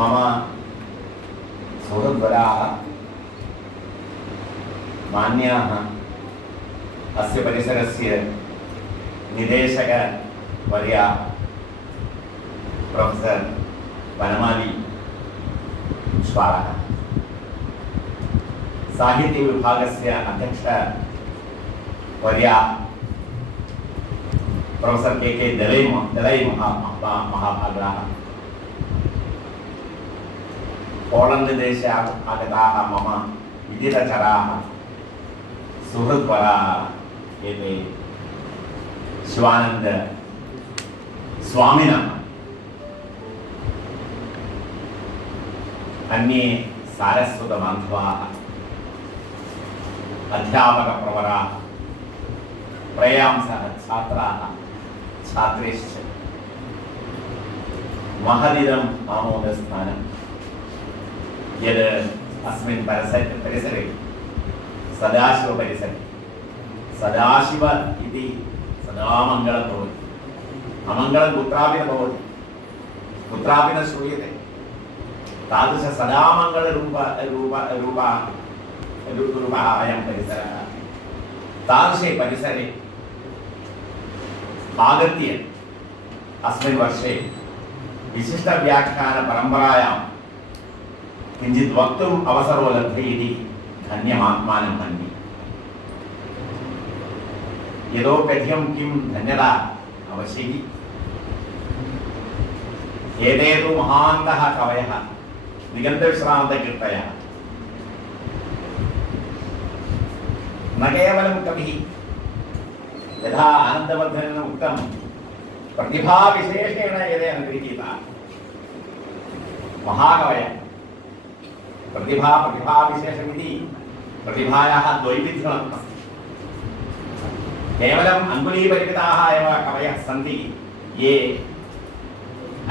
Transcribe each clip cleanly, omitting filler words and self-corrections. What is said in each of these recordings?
मम सुहृद्वराः मान्याः अस्य परिसरस्य निदेशकवर्याः प्रोफेसर् वनमाली पुष्पालः, साहित्यविभागस्य अध्यक्षवर्याः प्रोफेसर् के दलै महाभागाः, पोलण्ड् देशे आगताः मम विदितचराः सुहृद्वराः एते शिवानन्द स्वामिनः, अन्ये सारस्वतबान्धवाः, अध्यापकप्रवराः, प्रयांसः छात्राः छात्रेश्च महदिदम् आमोदस्थानं यद् अस्मिन् परिसरे सदाशिवपरिसरे सदाशिव इति सदा मङ्गलं भवति, अमङ्गलं कुत्रापि न भवति, कुत्रापि न श्रूयते। तादृश सदा मङ्गलरूपः अयं परिसरः। तादृशे परिसरे आगत्य अस्मिन् वर्षे विशिष्टव्याख्यानपरम्परायां किञ्चित् वक्तुम् अवसरो लब्धे इति धन्यमात्मानं मन्ये। यतोप्यधिकं किं धन्यता आवश्यकी। एते तु महान्तः कवयः, दिगन्तविश्रान्तकीर्तयः, न केवलं कविः, यथा आनन्दवर्धनेन उक्तं प्रतिभाविशेषेण एते अनुगृहीताः महाकवयः। प्रतिभाविशेषमिति प्रतिभायाः द्वैविध्यम् अस्ति। केवलम् अङ्गुलीपरिमिताः एव कवयः सन्ति ये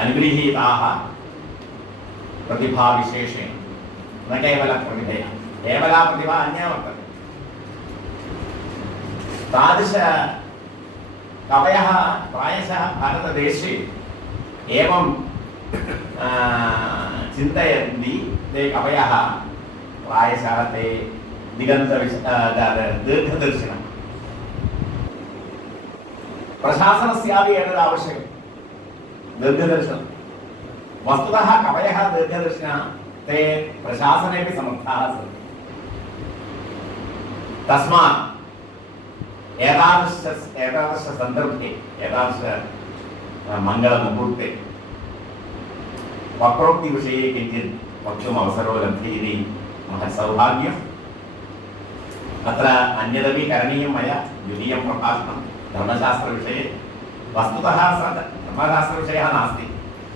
अनुगृहीताः प्रतिभाविशेषेण, न केवलं प्रतिभया, केवला प्रतिभा अन्या वर्तते। तादृश कवयः प्रायशः भारतदेशे एवं चिन्तयन्ति। ते कवयः प्रायशः ते दीर्घदर्शिनः। प्रशासनस्यापि एतद् आवश्यकं, दीर्घदर्शनं। वस्तुतः कवयः दीर्घदर्शिनः, ते प्रशासनेपि समर्थाः सन्ति। तस्मात् एतादृशसन्दर्भे, एतादृश मङ्गलमुहूर्ते वक्रोक्तिविषये किञ्चित् वक्तुम् अवसरो लब्धे इति महत् सौभाग्यम्। अत्र अन्यदपि करणीयं मया, द्वितीयं प्रभाषणं धर्मशास्त्रविषये। वस्तुतः धर्मशास्त्रविषयः नास्ति,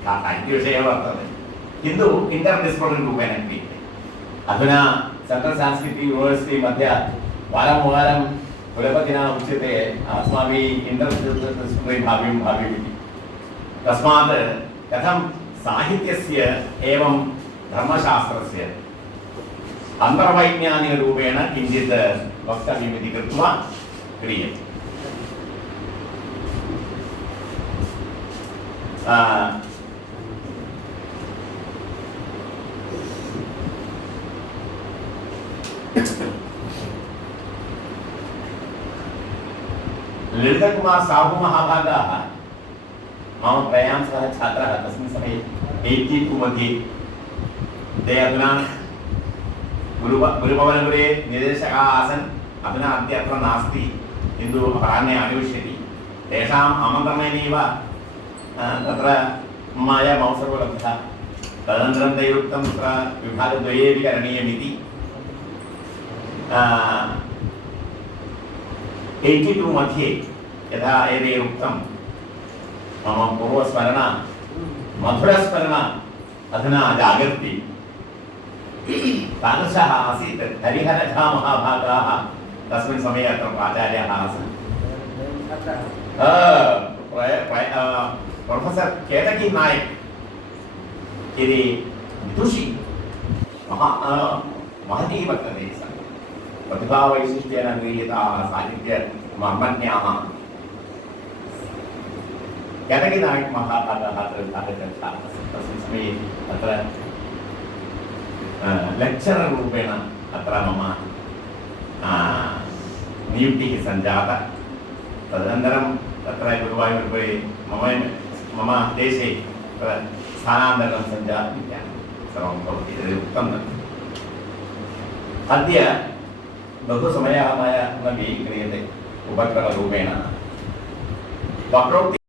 साहित्यविषयः वर्तते, किन्तु इण्टर्डिसिप्लिनरि रूपेण क्रियते। अधुना सेण्ट्रल् संस्कृत यूनिवर्सिटि मध्ये वारं वारं कुलपतिना उच्यते अस्माभिः इण्टर्डिसिप्लिनरि भाव्यमिति। तस्मात् कथं साहित्यस्य एवं धर्मशास्त्रस्य अन्तर्वैज्ञानिकरूपेण किञ्चित् वक्तव्यमिति कृत्वा क्रियते। ललितकुमार साहू महाभागाः मम प्रयांसः छात्रः तस्मिन् समये 82 मध्ये। ते अधुना गुरुभवनगुरे निदेशकाः आसन्। अधुना अद्यत्र नास्ति, किन्तु अपराह्ने आगमिष्यति। तेषाम् आमन्त्रणेनैव तत्र मया अवसरो लब्धः। तदनन्तरं तैः उक्तं तत्र विभागद्वयेपि करणीयमिति। 82 मध्ये यथा एते उक्तं, मम पूर्वस्मरणा मधुरस्मरणा अधुना जागर्ति। तादृशः आसीत्। हरिहरझा महाभागाः तस्मिन् समये अत्र प्राचार्याः आसन्। प्रोफेसर् केतकी नायक् इति विदुषी महती वर्तते। प्रतिभावैशिष्ट्येन गृहीताः साहित्यमर्मज्ञाः केतकी नायक् महाभागाः अत्र आगच्छन्तः तस्मिन् समये अत्र लेक्चरर् रूपेण अत्र मम नियुक्तिः सञ्जाता। तदनन्तरं तत्र गुरुवायूरुपरि मम देशे स्थानान्तरं सञ्जातम् इत्यादि सर्वं भवति इति उक्तं तत्। अद्य बहु समयः मया न व्ययीक्रियते उपक्रमरूपेण वक्रोक्ति